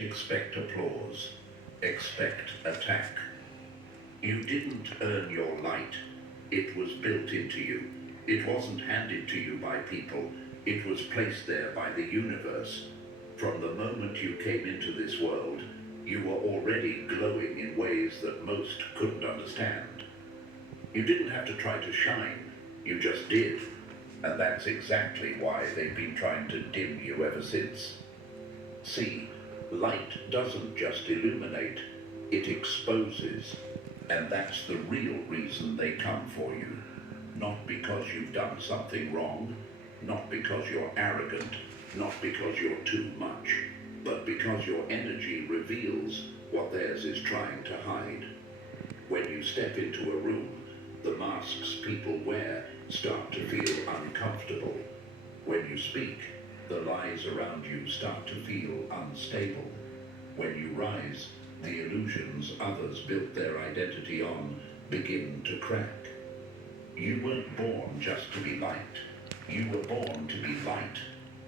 Expect applause. Expect attack. You didn't earn your light. It was built into you. It wasn't handed to you by people. It was placed there by the universe. From the moment you came into this world, you were already glowing in ways that most couldn't understand. You didn't have to try to shine. You just did. And that's exactly why they've been trying to dim you ever since. See, light doesn't just illuminate, it exposes. And that's the real reason they come for you. Not because you've done something wrong, not because you're arrogant, not because you're too much, but because your energy reveals what theirs is trying to hide. When you step into a room, the masks people wear start to feel uncomfortable. When you speak, the lies around you start to feel unstable. When you rise, the illusions others built their identity on begin to crack. You weren't born just to be liked. You were born to be light.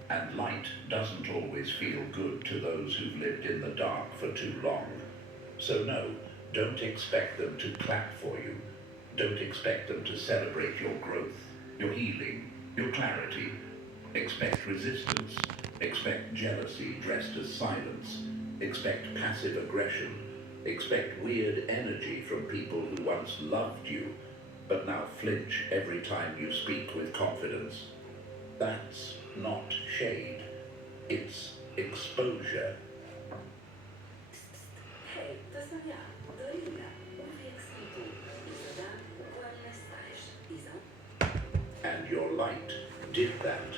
And light doesn't always feel good to those who've lived in the dark for too long. So no, don't expect them to clap for you. Don't expect them to celebrate your growth, your healing, your clarity. Expect resistance. Expect jealousy dressed as silence. Expect passive aggression. Expect weird energy from people who once loved you, but now flinch every time you speak with confidence. That's not shade. It's exposure. Hej, to jestem ja, Dorina. Mówię jak sam tu. Iza, układnie stajesz. Iza? And your light did that.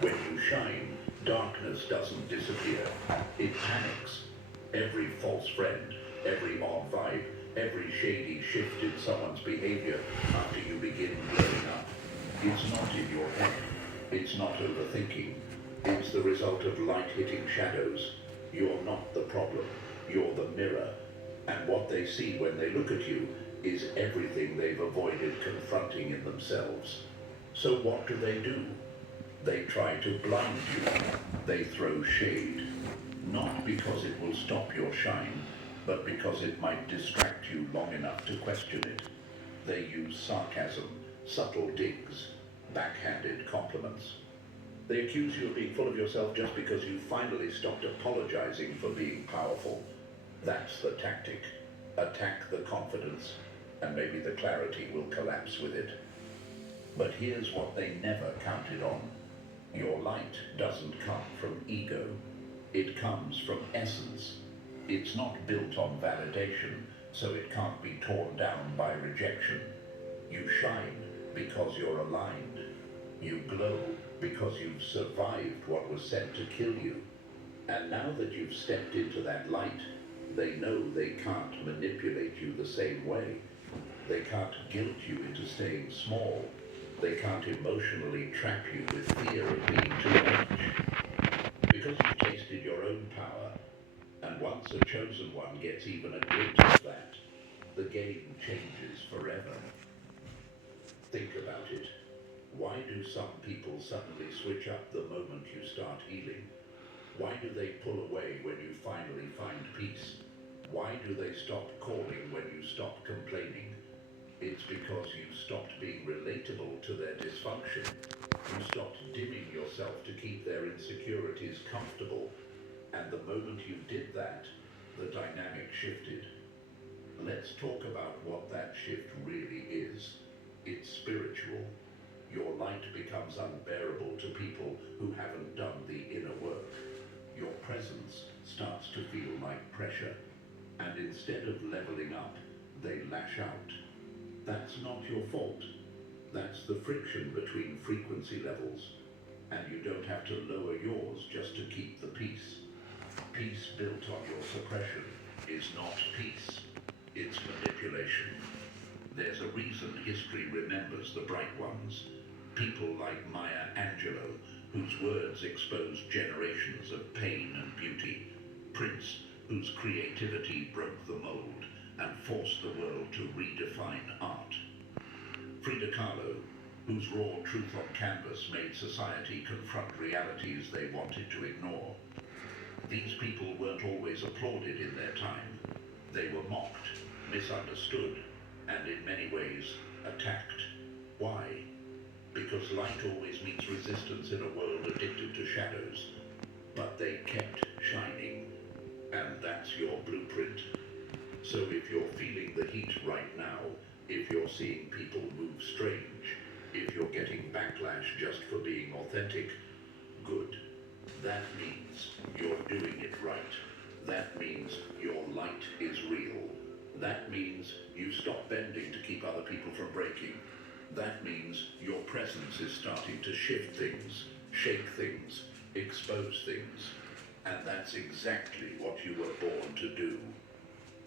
When you shine, darkness doesn't disappear. It panics. Every false friend, every odd vibe, every shady shift in someone's behavior after you begin glowing up. It's not in your head. It's not overthinking. It's the result of light hitting shadows. You're not the problem. You're the mirror. And what they see when they look at you is everything they've avoided confronting in themselves. So what do? They try to blind you. They throw shade. Not because it will stop your shine, but because it might distract you long enough to question it. They use sarcasm, subtle digs, backhanded compliments. They accuse you of being full of yourself just because you finally stopped apologizing for being powerful. That's the tactic. Attack the confidence, and maybe the clarity will collapse with it. But here's what they never counted on. Your light doesn't come from ego. It comes from essence. It's not built on validation, so it can't be torn down by rejection. You shine because you're aligned. You glow because you've survived what was sent to kill you. And now that you've stepped into that light, they know they can't manipulate you the same way. They can't guilt you into staying small. They can't emotionally trap you with fear of being too much. Because you've tasted your own power, and once a chosen one gets even a glimpse of that, the game changes forever. Think about it. Why do some people suddenly switch up the moment you start healing? Why do they pull away when you finally find peace? Why do they stop calling when you stop complaining? It's because you stopped being relatable to their dysfunction. You stopped dimming yourself to keep their insecurities comfortable. And the moment you did that, the dynamic shifted. Let's talk about what that shift really is. It's spiritual. Your light becomes unbearable to people who haven't done the inner work. Your presence starts to feel like pressure. And instead of leveling up, they lash out. That's not your fault. That's the friction between frequency levels. And you don't have to lower yours just to keep the peace. Peace built on your suppression is not peace. It's manipulation. There's a reason history remembers the bright ones. People like Maya Angelou, whose words exposed generations of pain and beauty. Prince, whose creativity broke the mold and forced the world to redefine art. Frida Kahlo, whose raw truth on canvas made society confront realities they wanted to ignore. These people weren't always applauded in their time. They were mocked, misunderstood, and in many ways attacked. Why? Because light always meets resistance in a world addicted to shadows. But they kept shining, and that's your blueprint. So if you're feeling the heat right now, if you're seeing people move strange, if you're getting backlash just for being authentic, good. That means you're doing it right. That means your light is real. That means you stop bending to keep other people from breaking. That means your presence is starting to shift things, shake things, expose things. And that's exactly what you were born to do.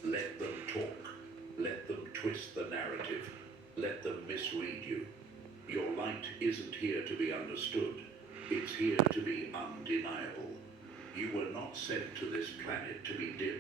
Let them talk. Let them twist the narrative. Let them misread you. Your light isn't here to be understood. It's here to be undeniable. You were not sent to this planet to be dim.